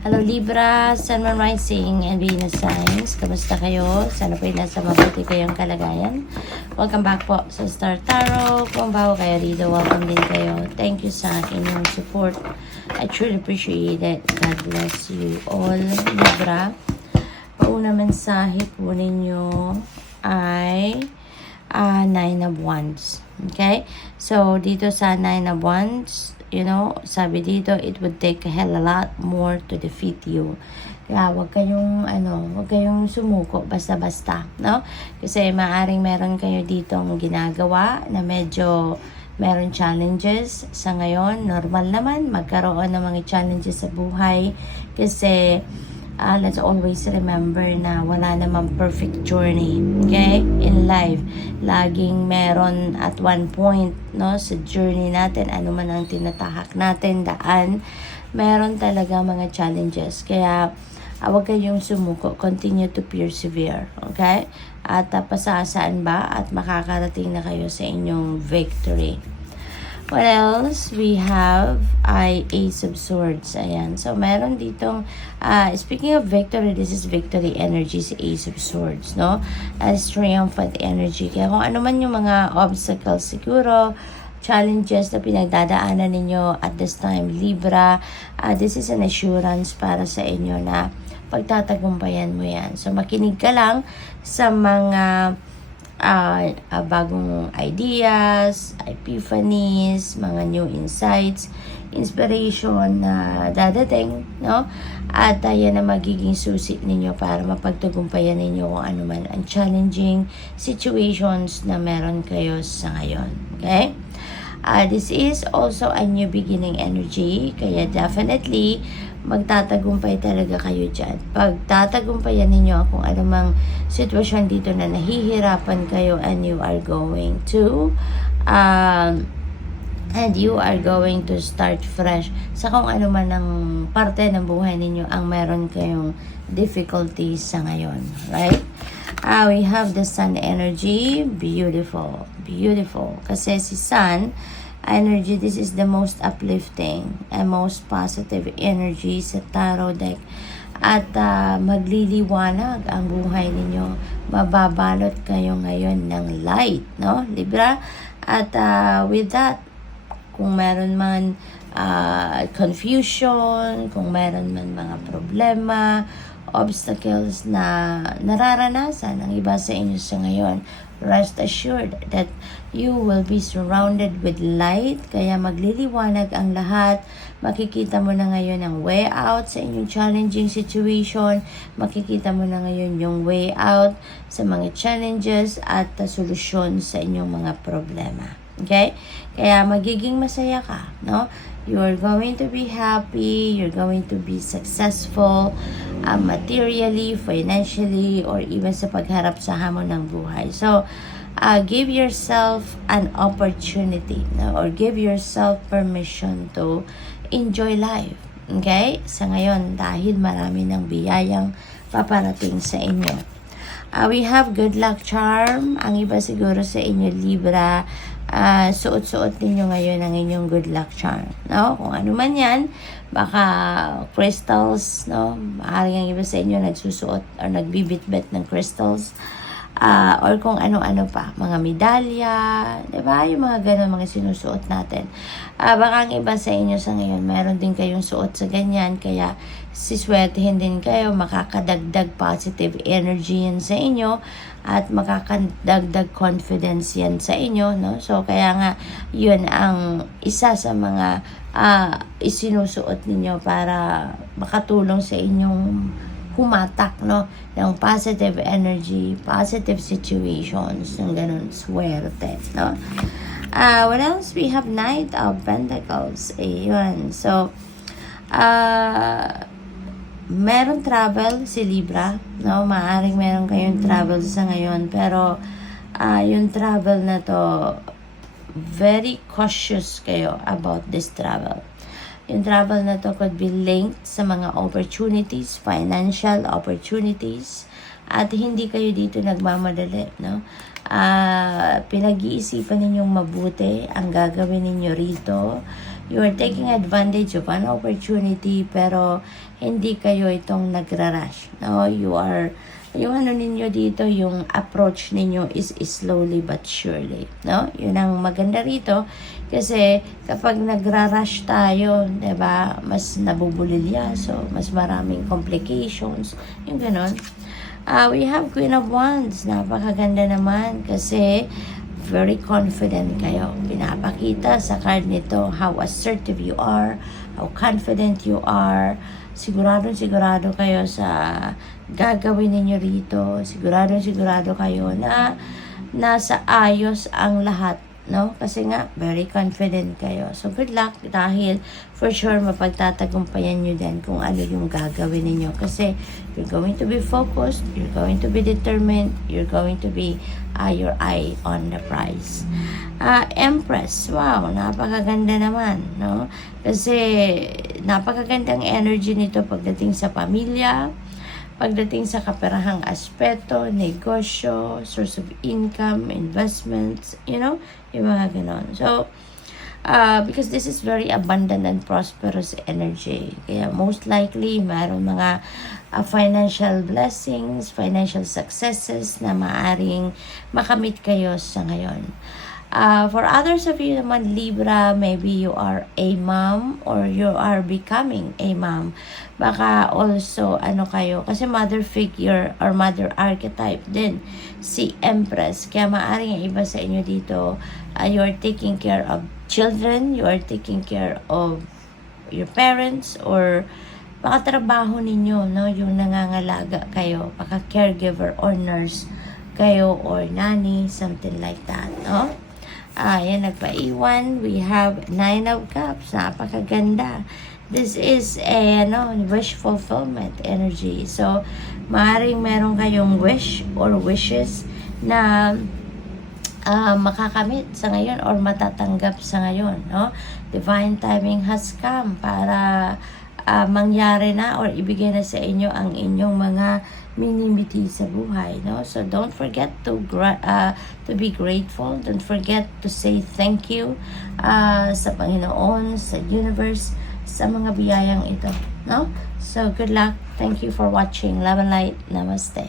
Hello Libra, Sun, Moon, Rising, and Venus signs. Kamusta kayo? Sana po nasa mabuti kayong kalagayan. Welcome back po sa Star Tarot. Kung bago kayo rito, welcome din kayo. Thank you sa inyong support. I truly appreciate it. God bless you all, Libra. Pauna mensahe po ninyo ay Nine of Wands. Okay? So, dito sa Nine of Wands, you know, sabi dito, it would take a hell a lot more to defeat you. Kaya wag kayong sumuko basta-basta, no? Kasi maaring meron kayo ditong ginagawa na medyo meron challenges sa ngayon. Normal naman magkaroon ng mga challenges sa buhay kasi let's always remember na wala namang perfect journey, okay? In life, laging meron at one point, no, sa journey natin, ano man ang tinatahak natin, daan, meron talaga mga challenges. Kaya, huwag kayong sumuko. Continue to persevere, okay? At pasasaan ba at makakarating na kayo sa inyong victory. What else? We have Ace of Swords. Ayan. So, meron ditong, speaking of victory, this is victory energy, si Ace of Swords, no? As triumphant energy. Kaya kung ano man yung mga obstacles siguro, challenges na pinagdadaanan ninyo at this time, Libra, this is an assurance para sa inyo na pagtatagumpayan mo yan. So, makinig ka lang sa mga bagong ideas, epiphanies, mga new insights, inspiration na dadating, no? At yan ang magiging susi ninyo para mapagtagumpayan ninyo kung ano man ang challenging situations na meron kayo sa ngayon. Okay? This is also a new beginning energy, kaya definitely magtatagumpay talaga kayo dyan. Pagtatagumpayan ninyo kung anumang sitwasyon dito na nahihirapan kayo and you are going to start fresh sa kung ano man ang parte ng buhay ninyo ang meron kayong difficulties sa ngayon. Right? We have the Sun energy. Beautiful. Beautiful. Kasi si Sun energy, this is the most uplifting and most positive energy sa tarot deck. At magliliwanag ang buhay ninyo. Mababalot kayo ngayon ng light, no? Libra? At with that, kung meron man confusion, kung meron man mga problema, obstacles na nararanasan ng iba sa inyo sa ngayon, rest assured that you will be surrounded with light. Kaya magliliwanag ang lahat. Makikita mo na ngayon ang way out sa inyong challenging situation. Makikita mo na ngayon yung way out sa mga challenges at solusyon sa inyong mga problema. Okay? Kaya magiging masaya ka, no? You're going to be happy, you're going to be successful materially, financially, or even sa pagharap sa hamon ng buhay. So, give yourself an opportunity, no? Or give yourself permission to enjoy life. Okay? Sa ngayon, dahil marami ng biyayang paparating sa inyo. We have good luck charm. Ang iba siguro sa inyo, Libra, suot-suot ninyo ngayon ang inyong good luck charm, no? Kung ano man yan, baka crystals, no? Maaaring ang iba sa inyo nagsusuot or nagbibitbit ng crystals, or kung ano-ano pa, mga medalya, diba? Yung mga ganun, mga sinusuot natin. Baka ang iba sa inyo sa ngayon, meron din kayong suot sa ganyan, kaya siswertehin din kayo, makakadagdag positive energy yan sa inyo, at makakadagdag confidence yan sa inyo, no? So, kaya nga, yun ang isa sa mga isinusuot ninyo para makatulong sa inyong humatak, no? Ng positive energy, positive situations, ng ganun, swerte, no? What else? We have Knight of Pentacles. Ayun. So, meron travel si Libra, no? Maaring meron kayong travel sa ngayon, pero yung travel na to, very cautious kayo about this travel. Yung travel na to could be linked sa mga opportunities, financial opportunities, at hindi kayo dito nagmamadali, no? Pinag-iisipan ninyong mabuti ang gagawin ninyo rito. You are taking advantage of an opportunity, pero hindi kayo itong nagra-rush. No? Yung ano ninyo dito, yung approach ninyo is slowly but surely. No? Yun ang maganda rito. Kasi kapag nagra-rush tayo, diba, mas nabubulilya. So, mas maraming complications. Yung ganon. We have Queen of Wands. Napakaganda naman kasi very confident kayo. Pinapakita sa card nito how assertive you are, how confident you are. Sigurado kayo sa gagawin ninyo rito. Sigurado kayo na nasa ayos ang lahat. No? Kasi nga, very confident kayo. So, good luck dahil for sure mapagtatagumpayan nyo din kung ano yung gagawin ninyo. Kasi you're going to be focused, you're going to be determined, you're going to be your eye on the prize. Empress, wow, napakaganda naman. No? Kasi napakagandang energy nito pagdating sa pamilya, pagdating sa kaperahang aspeto, negosyo, source of income, investments, yung mga ganon. So, because this is very abundant and prosperous energy. Kaya most likely, mayroong mga financial blessings, financial successes na maaring makamit kayo sa ngayon. For others of you naman, Libra, maybe you are a mom or you are becoming a mom. Baka also, kayo, kasi mother figure or mother archetype din, si Empress. Kaya maaaring yung iba sa inyo dito, you are taking care of children, you are taking care of your parents, or baka trabaho ninyo, no? Yung nangangalaga kayo, baka caregiver or nurse kayo or nanny, something like that, no? Yan, nagpaiwan. We have 9 of Cups. Napakaganda. This is a wish fulfillment energy. So, maaaring meron kayong wish or wishes na makakamit sa ngayon or matatanggap sa ngayon. No? Divine timing has come para mangyari na or ibigay na sa inyo ang inyong mga minimiti sa buhay, no? So don't forget to be grateful. Don't forget to say thank you sa Panginoon, sa universe, sa mga biyayang ito, no? So good luck. Thank you for watching. Love and light. Namaste.